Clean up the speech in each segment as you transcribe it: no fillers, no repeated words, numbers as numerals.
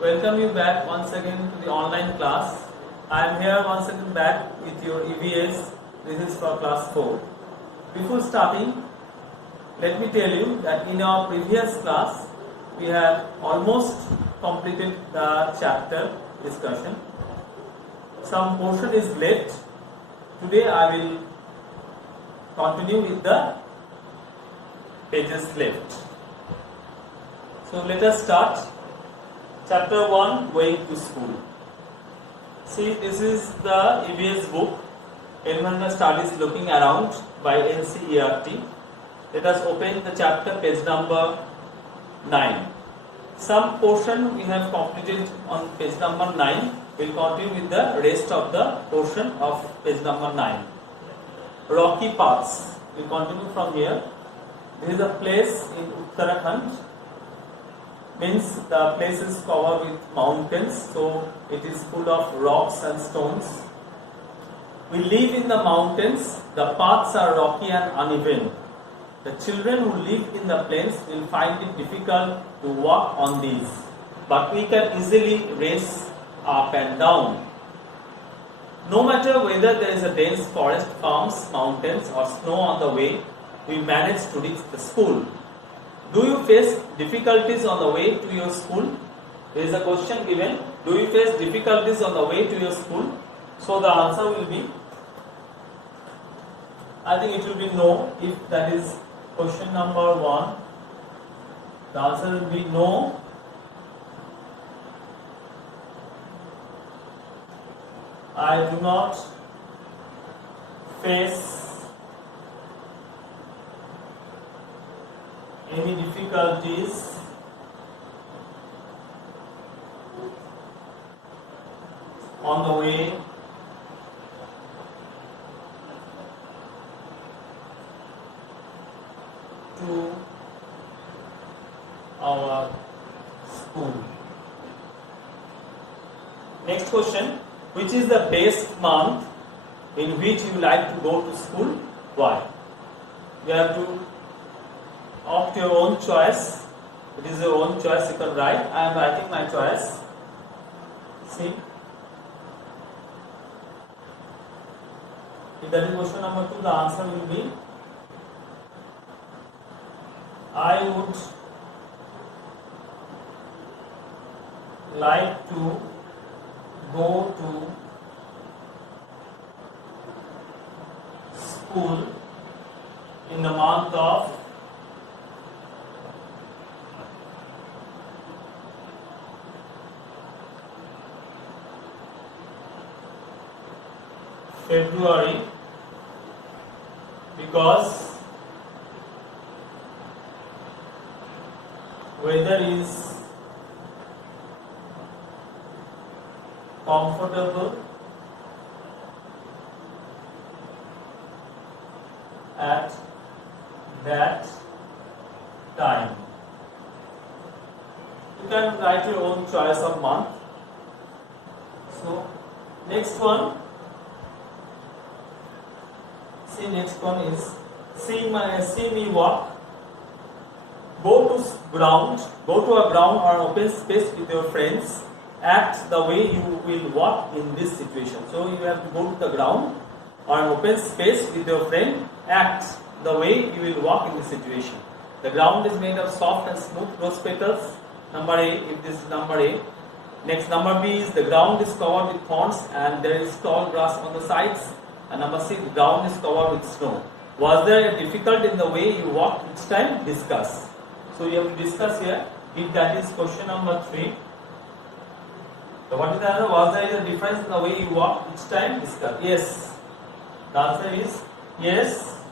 Welcome you back once again to the online class. I am here once again back with your EVS. This is for class 4. Before starting, let me tell you that in our previous class we have almost completed the chapter discussion. Some portion is left. Today I will continue with the pages left. So let us start. Chapter 1, Going to School. See, this is the EVS book, Environmental Studies Looking Around by NCERT. Let us open the chapter, page number 9. Some portion we have completed on page number 9. We will continue with the rest of the portion of page number 9. Rocky paths. We will continue from here. This is a place in Uttarakhand. Means the place is covered with mountains, so it is full of rocks and stones. We live in the mountains. The paths are rocky and uneven. The children who live in the plains will find it difficult to walk on these, but we can easily race up and down. No matter whether there is a dense forest, farms, mountains or snow on the way, we manage to reach the school. Do you face difficulties on the way to your school? There is a question given. Do you face difficulties on the way to your school? So the answer will be, I think it will be no. If that is question number 1, the answer will be no. I do not face any difficulties on the way to our school. Next question. Which is the best month in which you like to go to school? Why? You have to opt your own choice. It is your own choice. You can write. I am writing my choice. See. If that is question number 2, the answer will be, I would like to go to school in the month of February, because weather is comfortable at that time. You can write your own choice of month. So next one. See, next one is see me walk. Go to a ground or open space with your friends. Act the way you will walk in this situation. So you have to go to the ground or an open space with your friend. Act the way you will walk in this situation. The ground is made of soft and smooth rose petals. Number A, if this is number A. Next, number B is the ground is covered with thorns and there is tall grass on the sides. And number C, the ground is covered with snow. Was there a difficulty in the way you walked each time? Discuss. So you have to discuss here. If that is question number 3. So what is the answer? Was there a difference in the way you walked each time? Discuss. Yes. The answer is yes.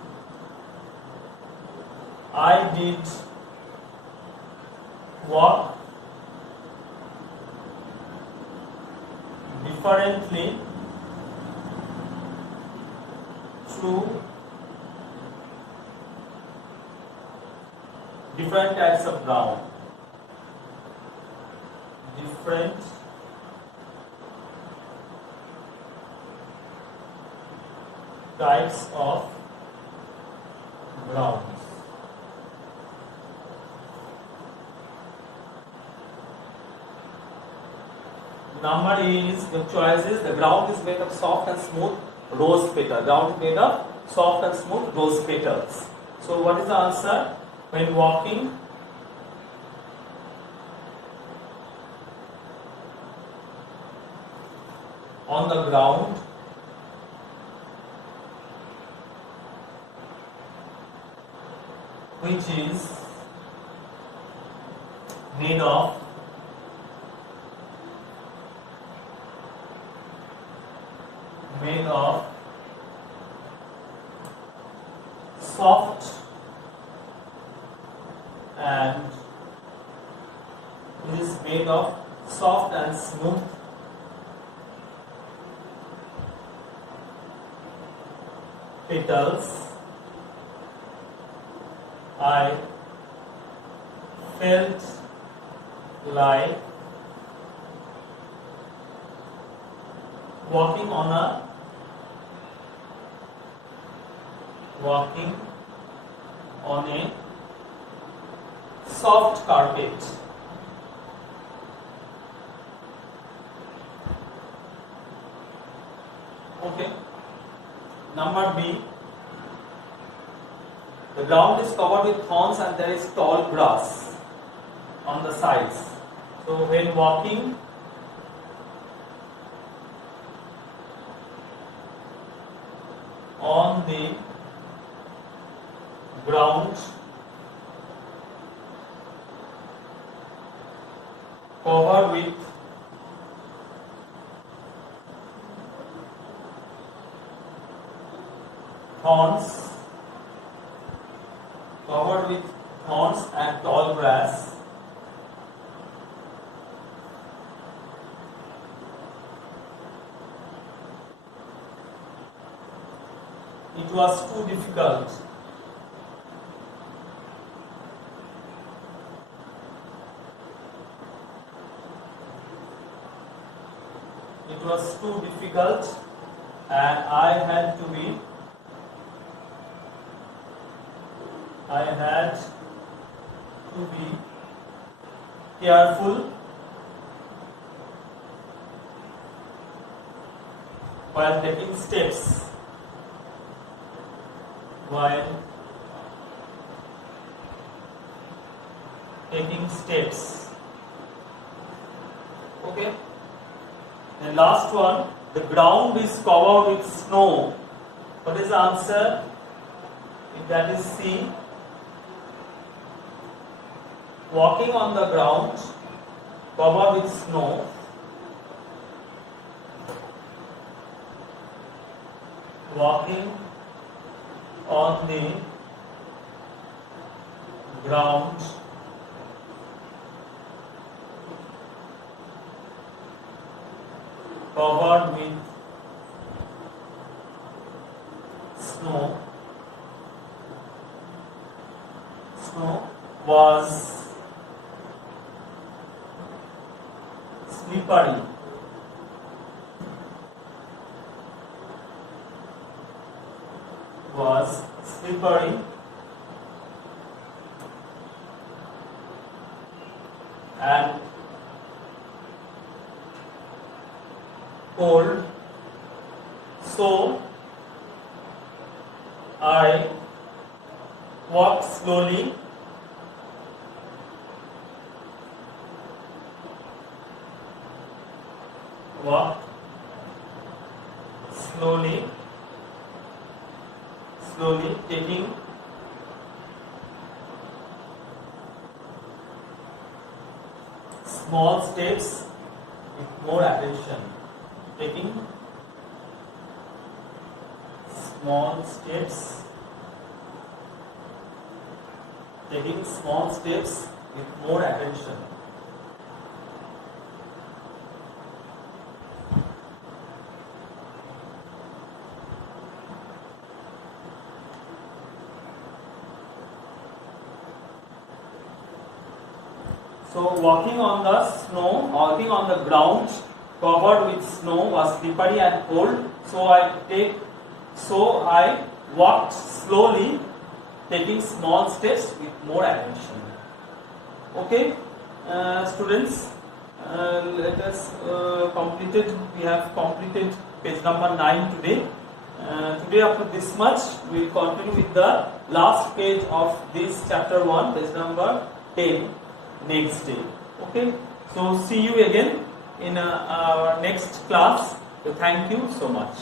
I did walk differently through different types of ground. Different types of grounds. Number is, the choice is, the ground is made of soft and smooth rose petal. Ground is made of soft and smooth rose petals. So what is the answer? When walking on the ground which is made of soft and is made of soft and smooth petals. I felt like walking on a soft carpet. Okay. Number B. The ground is covered with thorns and there is tall grass on the sides. So when walking on the ground covered with thorns and tall grass, it was too difficult and I had to be careful while taking steps. Okay. The last one, the ground is covered with snow. What is the answer? If that is C. Walking on the ground covered with snow. Walking on the ground covered with snow was slippery. And cold, so I walked slowly taking small steps with more attention. Taking small steps with more attention. So walking on the ground covered with snow was slippery and cold. So I walked slowly, taking small steps with more attention. Okay, students, Let us completed. We have completed page number 9 today. Today after this much, we will continue with the last page of this chapter 1, page number 10, next day. Okay. So see you again in our next class. So thank you so much.